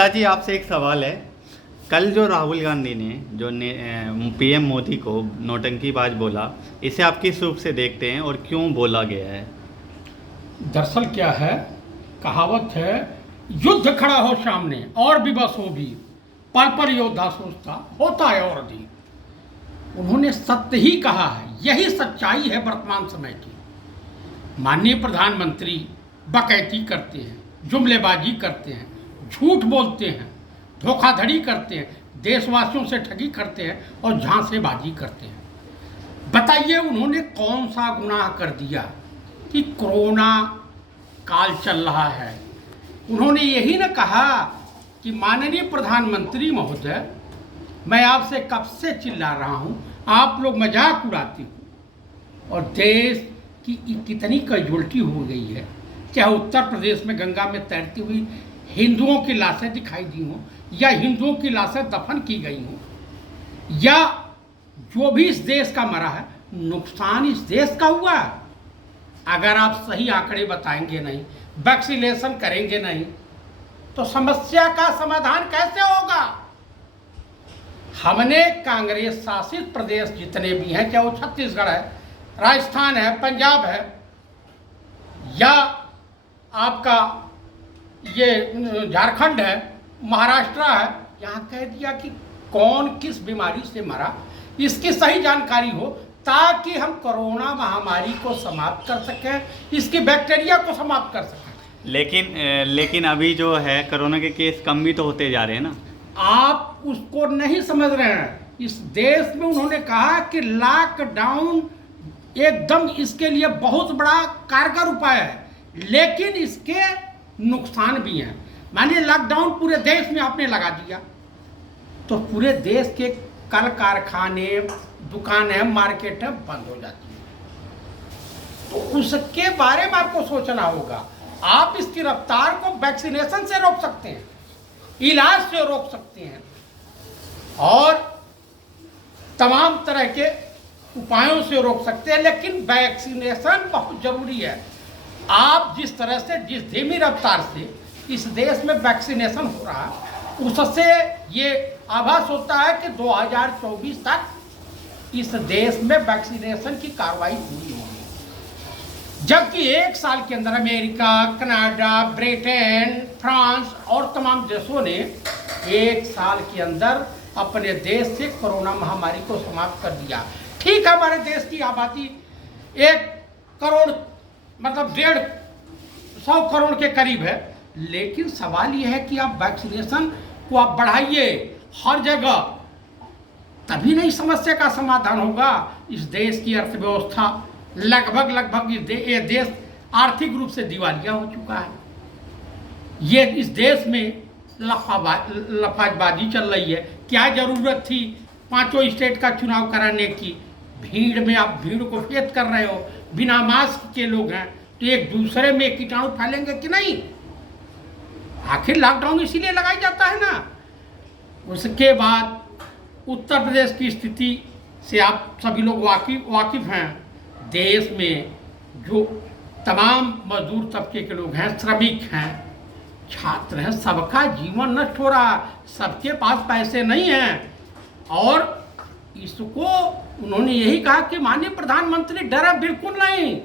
एकता जी, आपसे एक सवाल है। कल जो राहुल गांधी ने पीएम मोदी को नौटंकीबाज बोला, इसे आप किस रूप से देखते हैं और क्यों बोला गया है? दरअसल क्या है, कहावत है, युद्ध खड़ा हो सामने और भी बस हो भी, पल पर योद्धा सोचता होता है और भी। उन्होंने सत्य ही कहा है, यही सच्चाई है वर्तमान समय की। माननीय प्रधानमंत्री डकैती करते हैं, जुमलेबाजी करते हैं, झूठ बोलते हैं, धोखाधड़ी करते हैं, देशवासियों से ठगी करते हैं और झांसेबाजी करते हैं। बताइए उन्होंने कौन सा गुनाह कर दिया कि कोरोना काल चल रहा है। उन्होंने यही न कहा कि माननीय प्रधानमंत्री महोदय, मैं आपसे कब से चिल्ला रहा हूं, आप लोग मजाक उड़ाते हो और देश की कितनी कैजुअल्टी हो गई है। चाहे उत्तर प्रदेश में गंगा में तैरती हुई हिंदुओं की लाशें दिखाई दी हों या हिंदुओं की लाशें दफन की गई हों या जो भी इस देश का मरा है, नुकसान इस देश का हुआ है। अगर आप सही आंकड़े बताएंगे नहीं, वैक्सीनेशन करेंगे नहीं, तो समस्या का समाधान कैसे होगा? हमने कांग्रेस शासित प्रदेश जितने भी हैं, चाहे वो छत्तीसगढ़ है, राजस्थान है, पंजाब है या आपका ये झारखंड है, महाराष्ट्र है, यहाँ कह दिया कि कौन किस बीमारी से मरा, इसकी सही जानकारी हो ताकि हम कोरोना महामारी को समाप्त कर सकें, इसकी बैक्टीरिया को समाप्त कर सकें। लेकिन अभी जो है कोरोना के केस कम भी तो होते जा रहे हैं ना। आप उसको नहीं समझ रहे हैं। इस देश में उन्होंने कहा कि लॉकडाउन एकदम इसके लिए बहुत बड़ा कारगर उपाय है, लेकिन इसके नुकसान भी हैं। मानिए लॉकडाउन पूरे देश में आपने लगा दिया तो पूरे देश के कल कारखाने, दुकानें, मार्केटें बंद हो जाती हैं। तो उसके बारे में आपको सोचना होगा। आप इसकी रफ्तार को वैक्सीनेशन से रोक सकते हैं, इलाज से रोक सकते हैं और तमाम तरह के उपायों से रोक सकते हैं, लेकिन वैक्सीनेशन बहुत जरूरी है। आप जिस तरह से, जिस धीमी रफ्तार से इस देश में वैक्सीनेशन हो रहा है, उससे ये आभास होता है कि 2024 तक इस देश में वैक्सीनेशन की कार्रवाई पूरी होगी, जबकि एक साल के अंदर अमेरिका, कनाडा, ब्रिटेन, फ्रांस और तमाम देशों ने एक साल के अंदर अपने देश से कोरोना महामारी को समाप्त कर दिया। ठीक है, हमारे देश की आबादी 1 करोड़ मतलब 150 करोड़ के करीब है, लेकिन सवाल यह है कि आप वैक्सीनेशन को आप बढ़ाइए हर जगह, तभी नहीं समस्या का समाधान होगा। इस देश की अर्थव्यवस्था लगभग ये देश आर्थिक रूप से दिवालिया हो चुका है। ये इस देश में लफाजबाजी चल रही है। क्या जरूरत थी 5 स्टेट का चुनाव कराने की? भीड़ में आप भीड़ को फेद कर रहे हो। बिना मास्क के लोग हैं तो एक दूसरे में कीटाणु फैलेंगे कि नहीं? आखिर लॉकडाउन इसीलिए लगाया जाता है ना। उसके बाद उत्तर प्रदेश की स्थिति से आप सभी लोग वाकिफ हैं। देश में जो तमाम मजदूर तबके के लोग हैं, श्रमिक हैं, छात्र हैं, सबका जीवन नष्ट हो रहा है, सबके पास पैसे नहीं हैं। और इसको उन्होंने यही कहा कि माननीय प्रधानमंत्री डरे बिल्कुल नहीं,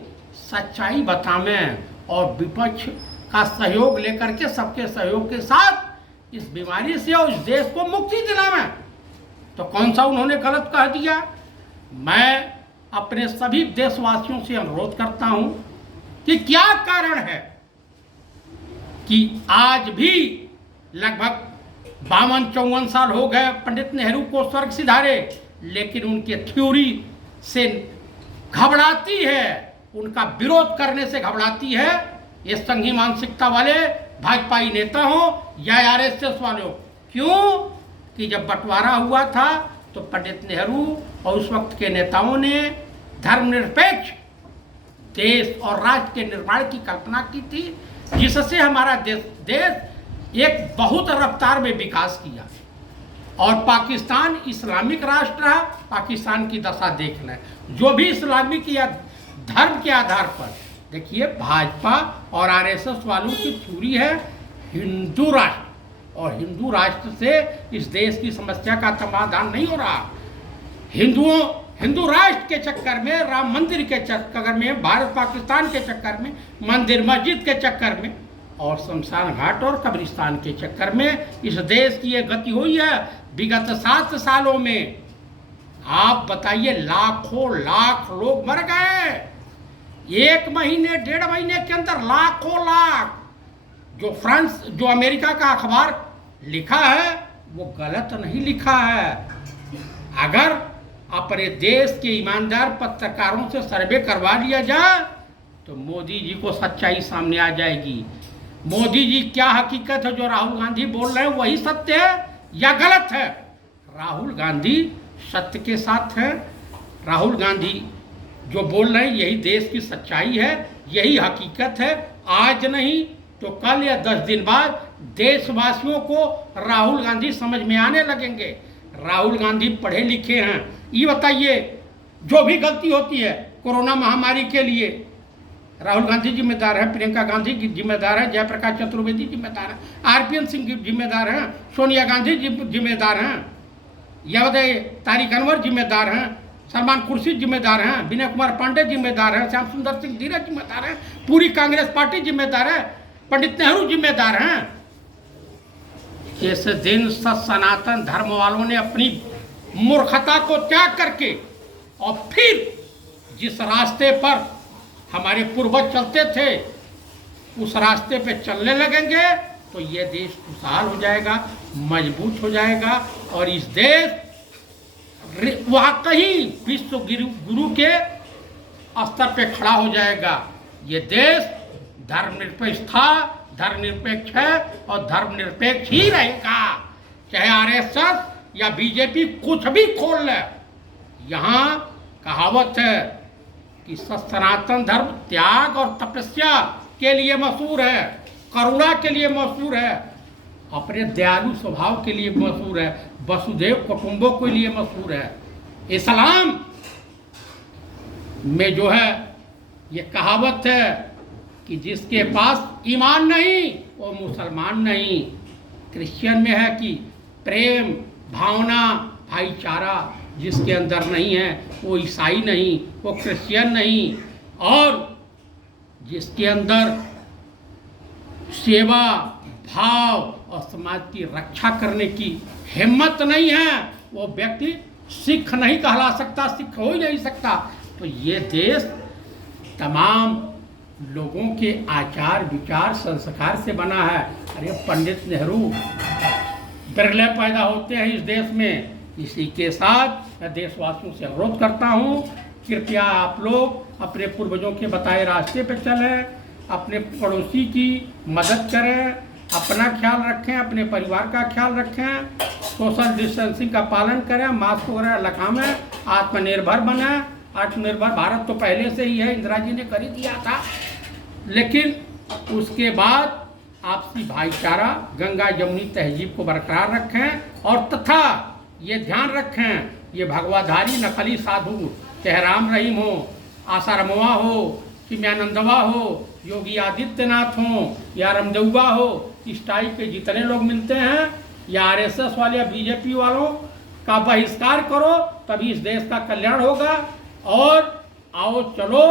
सच्चाई बतावें और विपक्ष का सहयोग लेकर के, सबके सहयोग के साथ इस बीमारी से और इस देश को मुक्ति दिलावें। तो कौन सा उन्होंने गलत कह दिया? मैं अपने सभी देशवासियों से अनुरोध करता हूं कि क्या कारण है कि आज भी लगभग 52-54 साल हो गए पंडित नेहरू को स्वर्ग सिधारे, लेकिन उनके थ्योरी से घबराती है, उनका विरोध करने से घबराती है ये संघी मानसिकता वाले भाजपाई नेता हो या आरएसएस वाले हो। क्यों? कि जब बंटवारा हुआ था तो पंडित नेहरू और उस वक्त के नेताओं ने धर्मनिरपेक्ष देश और राष्ट्र के निर्माण की कल्पना की थी, जिससे हमारा देश एक बहुत रफ्तार में विकास किया। और पाकिस्तान इस्लामिक राष्ट्र है, पाकिस्तान की दशा देख लें। जो भी इस्लामिक या धर्म के आधार पर, देखिए भाजपा और आरएसएस वालों की थ्योरी है हिंदू राष्ट्र, और हिंदू राष्ट्र से इस देश की समस्या का समाधान नहीं हो रहा। हिंदू राष्ट्र के चक्कर में, राम मंदिर के चक्कर में, भारत पाकिस्तान के चक्कर में, मंदिर मस्जिद के चक्कर में और शमशान घाट और कब्रिस्तान के चक्कर में इस देश की ये गति हुई है विगत 7 सालों में। आप बताइए, लाखों लाख लोग मर गए 1 महीने 1.5 महीने के अंदर, लाखों लाख। जो अमेरिका का अखबार लिखा है वो गलत नहीं लिखा है। अगर अपने देश के ईमानदार पत्रकारों से सर्वे करवा लिया जाए तो मोदी जी को सच्चाई सामने आ जाएगी। मोदी जी क्या हकीकत है जो राहुल गांधी बोल रहे हैं वही सत्य है या गलत है? राहुल गांधी सत्य के साथ है। राहुल गांधी जो बोल रहे हैं यही देश की सच्चाई है, यही हकीकत है। आज नहीं तो कल या 10 दिन बाद देशवासियों को राहुल गांधी समझ में आने लगेंगे। राहुल गांधी पढ़े लिखे हैं। ये बताइए, जो भी गलती होती है कोरोना महामारी के लिए राहुल गांधी जिम्मेदार है, प्रियंका गांधी जिम्मेदार है, जयप्रकाश चतुर्वेदी जिम्मेदार है, आरपीएन सिंह जिम्मेदार हैं, सोनिया गांधी जिम्मेदार हैं, या बताइए तारिक अनवर जिम्मेदार हैं, सलमान खुर्शीद जिम्मेदार हैं, विनय कुमार पांडे जिम्मेदार हैं, श्याम सुंदर सिंह धीरज जिम्मेदार हैं, पूरी कांग्रेस पार्टी जिम्मेदार है, पंडित नेहरू जिम्मेदार हैं। इस दिन सनातन धर्म वालों ने अपनी मूर्खता को त्याग करके और फिर जिस रास्ते पर हमारे पूर्वज चलते थे उस रास्ते पे चलने लगेंगे तो ये देश खुशहाल हो जाएगा, मजबूत हो जाएगा और इस देश वाकई विश्व गुरु के स्तर पे खड़ा हो जाएगा। ये देश धर्मनिरपेक्ष था, धर्मनिरपेक्ष है और धर्मनिरपेक्ष ही रहेगा, चाहे आरएसएस या बीजेपी कुछ भी खोल ले। यहाँ कहावत है कि सनातन धर्म त्याग और तपस्या के लिए मशहूर है, करुणा के लिए मशहूर है, अपने दयालु स्वभाव के लिए मशहूर है, वसुधैव कुटुंबों के लिए मशहूर है। इस्लाम में जो है ये कहावत है कि जिसके पास ईमान नहीं वो मुसलमान नहीं। क्रिश्चियन में है कि प्रेम, भावना, भाईचारा जिसके अंदर नहीं है वो ईसाई नहीं, वो क्रिश्चियन नहीं। और जिसके अंदर सेवा भाव और समाज की रक्षा करने की हिम्मत नहीं है वो व्यक्ति सिख नहीं कहला सकता, सिख हो ही नहीं सकता। तो ये देश तमाम लोगों के आचार विचार संस्कार से बना है। अरे पंडित नेहरू बिरले पैदा होते हैं इस देश में। इसी के साथ मैं देशवासियों से अनुरोध करता हूँ, कृपया आप लोग अपने पूर्वजों के बताए रास्ते पर चलें, अपने पड़ोसी की मदद करें, अपना ख्याल रखें, अपने परिवार का ख्याल रखें, सोशल डिस्टेंसिंग का पालन करें, मास्क वगैरह लगाएं, आत्मनिर्भर बने। आत्मनिर्भर भारत तो पहले से ही है, इंदिरा जी ने कर ही दिया था। लेकिन उसके बाद आपसी भाईचारा, गंगा जमुनी तहजीब को बरकरार रखें और तथा ये ध्यान रखें, ये भगवाधारी नकली साधु चाहे राम रहीम हो, आशा रमवा हो, चिमयानंदवा हो, योगी आदित्यनाथ हो या रामदेववा हो, इस टाइप के जितने लोग मिलते हैं या आरएसएस वाले या बीजेपी वालों का बहिष्कार करो, तभी इस देश का कल्याण होगा। और आओ चलो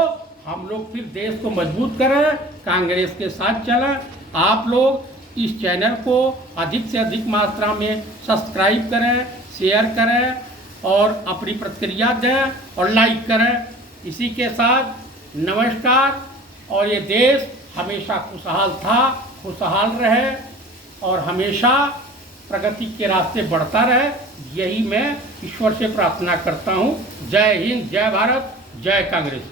हम लोग फिर देश को मजबूत करें, कांग्रेस के साथ चलें। आप लोग इस चैनल को अधिक से अधिक मात्रा में सब्सक्राइब करें, शेयर करें और अपनी प्रतिक्रिया दें और लाइक करें। इसी के साथ नमस्कार। और ये देश हमेशा खुशहाल था, खुशहाल रहे और हमेशा प्रगति के रास्ते बढ़ता रहे, यही मैं ईश्वर से प्रार्थना करता हूँ। जय हिंद, जय भारत, जय कांग्रेस।